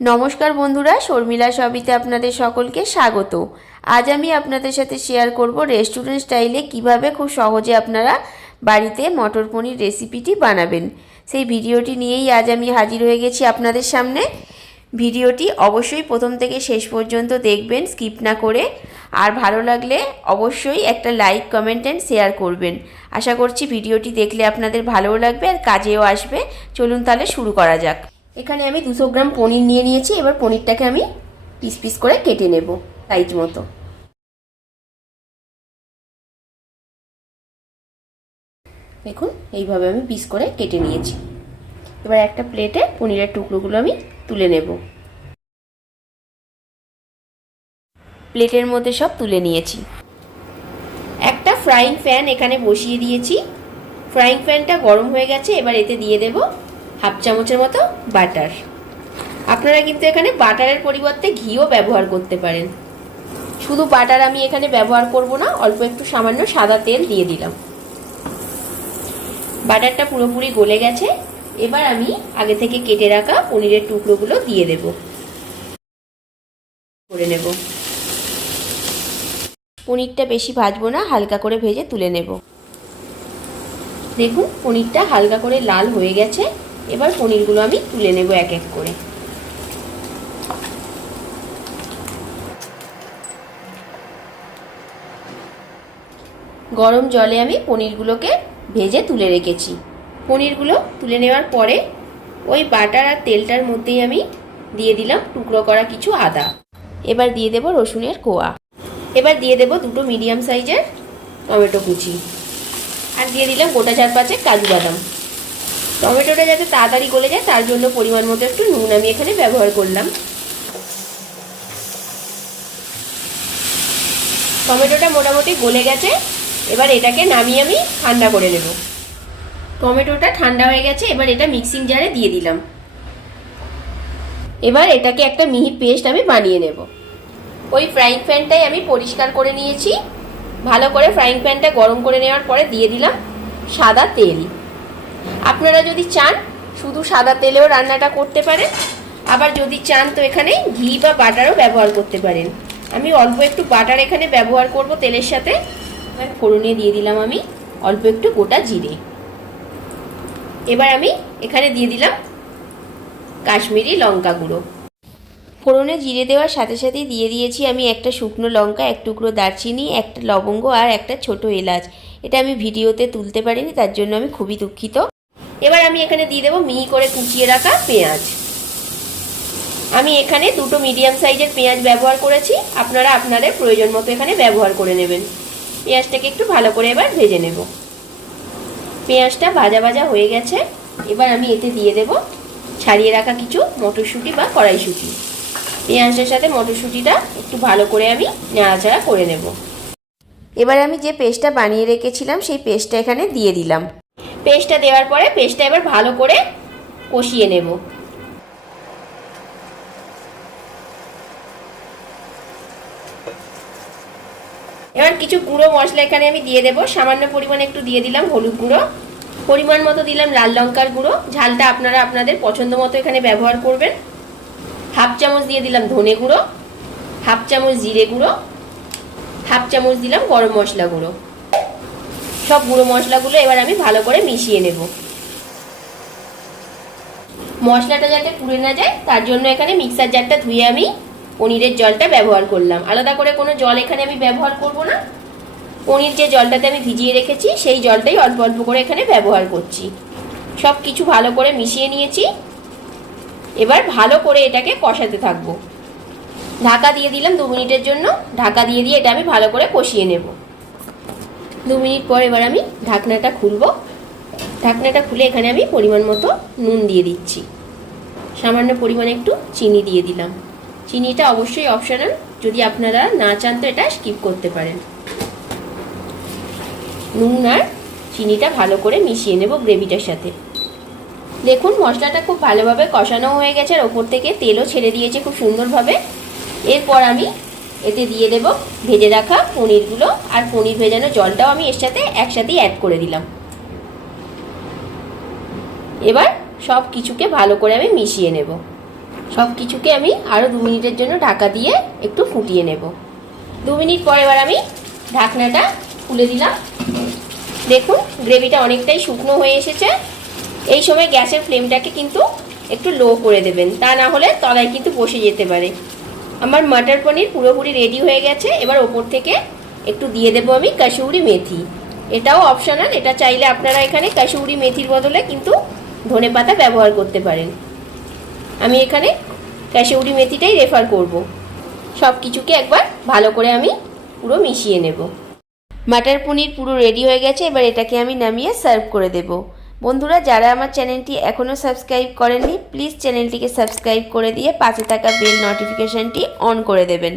নমস্কার বন্ধুরা, শর্মিলা সবিতে আপনাদের সকলকে স্বাগত। আজ আমি আপনাদের সাথে শেয়ার করব রেস্টুরেন্ট স্টাইলে কীভাবে খুব সহজে আপনারা বাড়িতে মটর পনির রেসিপিটি বানাবেন। সেই ভিডিওটি নিয়েই আজ আমি হাজির হয়ে গেছি আপনাদের সামনে। ভিডিওটি অবশ্যই প্রথম থেকে শেষ পর্যন্ত দেখবেন স্কিপ না করে। আর ভালো লাগলে অবশ্যই একটা লাইক কমেন্ট অ্যান্ড শেয়ার করবেন। আশা করছি ভিডিওটি দেখলে আপনাদের ভালোও লাগবে আর কাজেও আসবে। চলুন তাহলে শুরু করা যাক। এখানে আমি দুশো গ্রাম পনির নিয়ে নিয়েছি, এবার পনিরটাকে আমি পিস পিস করে কেটে নেব সাইজ মতো। দেখুন, এইভাবে আমি পিস করে কেটে নিয়েছি। এবার একটা প্লেটে পনিরের টুকরোগুলো আমি তুলে নেব। প্লেটের মধ্যে সব তুলে নিয়েছি। একটা ফ্রাইং প্যান এখানে বসিয়ে দিয়েছি। ফ্রাইং প্যানটা গরম হয়ে গেছে, এবার এতে দিয়ে দেব হাফ চামচের মতো বাটার। আপনারা কিন্তু এখানে বাটারের পরিবর্তে ঘিও ব্যবহার করতে পারেন। শুধু বাটার আমি এখানে ব্যবহার করব না, অল্প একটু সামান্য সাদা তেল দিয়ে দিলাম। বাটারটা পুরোপুরি গলে গেছে। এবার আমি আগে থেকে কেটে রাখা পনিরের টুকরোগুলো দিয়ে দেব। করে নেব। পনিরটা বেশি ভাজবো না, হালকা করে ভেজে তুলে নেব। দেখুন, পনিরটা হালকা করে লাল হয়ে গেছে। এবার পনিরগুলো আমি তুলে নেব এক এক করে। গরম জলে আমি পনিরগুলোকে ভেজে তুলে রেখেছি। পনিরগুলো তুলে নেওয়ার পরে ওই বাটার আর তেলটার মধ্যেই আমি দিয়ে দিলাম টুকরো করা কিছু আদা। এবার দিয়ে দেব রসুনের কোয়া। এবার দিয়ে দেব দুটো মিডিয়াম সাইজের টমেটো কুচি। আর দিয়ে দিলাম গোটা চার পাঁচে কাজু বাদাম। টমেটোটা যাতে তাড়াতাড়ি গলে যায়, তার জন্য পরিমাণ মতো একটু নুন আমি এখানে ব্যবহার করলাম। টমেটোটা মোটামুটি গলে গেছে, এবার এটাকে নামিয়ে আমি ঠান্ডা করে নেব। টমেটোটা ঠান্ডা হয়ে গেছে, এবার এটা মিক্সিং জারে দিয়ে দিলাম। এবার এটাকে একটা মিহি পেস্ট আমি বানিয়ে নেব। ওই ফ্রাইং প্যানটাই আমি পরিষ্কার করে নিয়েছি। ভালো করে ফ্রাইং প্যানটা গরম করে নেওয়ার পরে দিয়ে দিলাম সাদা তেল। আপনারা যদি চান, শুধু সাদা তেলেও রান্নাটা করতে পারেন, আবার যদি চান তো এখানে ঘি বা বাটারও ব্যবহার করতে পারেন। আমি অল্প একটু বাটার এখানে ব্যবহার করব তেলের সাথে। ফোড়নে দিয়ে দিলাম আমি অল্প একটু গোটা জিরে। এবার আমি এখানে দিয়ে দিলাম কাশ্মীরি লঙ্কা গুঁড়ো। ফোড়নে জিরে দেওয়ার সাথে সাথেই দিয়ে দিয়েছি আমি একটা শুকনো লঙ্কা, এক টুকরো দারচিনি, একটা লবঙ্গ আর একটা ছোট এলাচ। এটা আমি ভিডিওতে তুলতে পারিনি, তার জন্য আমি খুবই দুঃখিত। এবার আমি এখানে দিয়ে দেবো মিহি করে কুচিয়ে রাখা পেঁয়াজ। আমি এখানে দুটো মিডিয়াম সাইজের পেঁয়াজ ব্যবহার করেছি, আপনারা আপনাদের প্রয়োজন মতো এখানে ব্যবহার করে নেবেন। পেঁয়াজটাকে একটু ভালো করে এবার ভেজে নেব। পেঁয়াজটা ভাজা ভাজা হয়ে গেছে, এবার আমি এতে দিয়ে দেব ছাড়িয়ে রাখা কিছু মটরশুঁটি বা কড়াইশুঁটি। পেঁয়াজটার সাথে মটরশুঁটিটা একটু ভালো করে আমি নাড়াচাড়া করে নেব। এবার আমি যে পেস্টটা বানিয়ে রেখেছিলাম, সেই পেস্টটা এখানে দিয়ে দিলাম। পেস্টটা দেওয়ার পরে পেস্টটা এবার ভালো করে কষিয়ে নেব। এবার কিছু গুঁড়ো মশলা এখানে আমি দিয়ে দেবো। সামান্য পরিমাণে একটু দিয়ে দিলাম হলুদ গুঁড়ো। পরিমাণ মতো দিলাম লাল লঙ্কার গুঁড়ো। ঝালটা আপনারা আপনাদের পছন্দ মতো এখানে ব্যবহার করবেন। হাফ চামচ দিয়ে দিলাম ধনে গুঁড়ো। হাফ চামচ জিরে গুঁড়ো। হাফ চামচ দিলাম গরম মশলা গুঁড়ো। সব গুঁড়ো মশলাগুলো এবার আমি ভালো করে মিশিয়ে নেব। মশলাটা যাতে পুড়ে না যায়, তার জন্য এখানে মিক্সার জারটা ধুয়ে আমি পনিরের জলটা ব্যবহার করলাম। আলাদা করে কোনো জল এখানে আমি ব্যবহার করব না। পনির যে জলটাতে আমি ভিজিয়ে রেখেছি, সেই জলটাই অল্প অল্প করে এখানে ব্যবহার করছি। সব কিছু ভালো করে মিশিয়ে নিয়েছি। এবার ভালো করে এটাকে কষাতে থাকব। ঢাকা দিয়ে দিলাম দু মিনিটের জন্য। ঢাকা দিয়ে দিয়ে এটা আমি ভালো করে কষিয়ে নেব। দু মিনিট পর এবার আমি ঢাকনাটা খুলব। ঢাকনাটা খুলে এখানে আমি পরিমাণ মতো নুন দিয়ে দিচ্ছি। সামান্য পরিমাণে একটু চিনি দিয়ে দিলাম। চিনিটা অবশ্যই অপশনাল যদি আপনারা না চান তো এটা স্কিপ করতে পারেন। নুন আর চিনিটা ভালো করে মিশিয়ে নেব গ্রেভিটার সাথে। দেখুন, মশলাটা খুব ভালোভাবে কষানো হয়ে গেছে আর ওপর থেকে তেলও ছেড়ে দিয়েছে খুব সুন্দরভাবে। এরপর আমি এতে দিয়ে দেব ভেজে রাখা পনিরগুলো আর পনির ভেজানো জলটাও আমি এর সাথে একসাথেই অ্যাড করে দিলাম। এবার সব কিছুকে ভালো করে আমি মিশিয়ে নেব। সব কিছুকে আমি আরও দু মিনিটের জন্য ঢাকা দিয়ে একটু ফুটিয়ে নেব। দু মিনিট পর এবার আমি ঢাকনাটা খুলে দিলাম। দেখুন, গ্রেভিটা অনেকটাই শুকনো হয়ে এসেছে। এই সময় গ্যাসের ফ্লেমটাকে কিন্তু একটু লো করে দেবেন। তা না হলে তলায় কিন্তু বসে যেতে পারে। আমার মাটার পনির পুরোপুরি রেডি হয়ে গেছে। এবার ওপর থেকে একটু দিয়ে দেবো আমি কাসুরি মেথি। এটাও অপশনাল এটা চাইলে আপনারা এখানে কাসুরি মেথির বদলে কিন্তু ধনে পাতা ব্যবহার করতে পারেন। আমি এখানে কাসুরি মেথিটাই রেফার করব। সব কিছুকে একবার ভালো করে আমি পুরো মিশিয়ে নেব। মাটার পনির পুরো রেডি হয়ে গেছে, এবার এটাকে আমি নামিয়ে সার্ভ করে দেব। বন্ধুরা, যারা আমার চ্যানেলটি এখনও সাবস্ক্রাইব করেননি, প্লিজ চ্যানেলটিকে সাবস্ক্রাইব করে দিয়ে পাশে থাকা বেল নোটিফিকেশানটি অন করে দেবেন।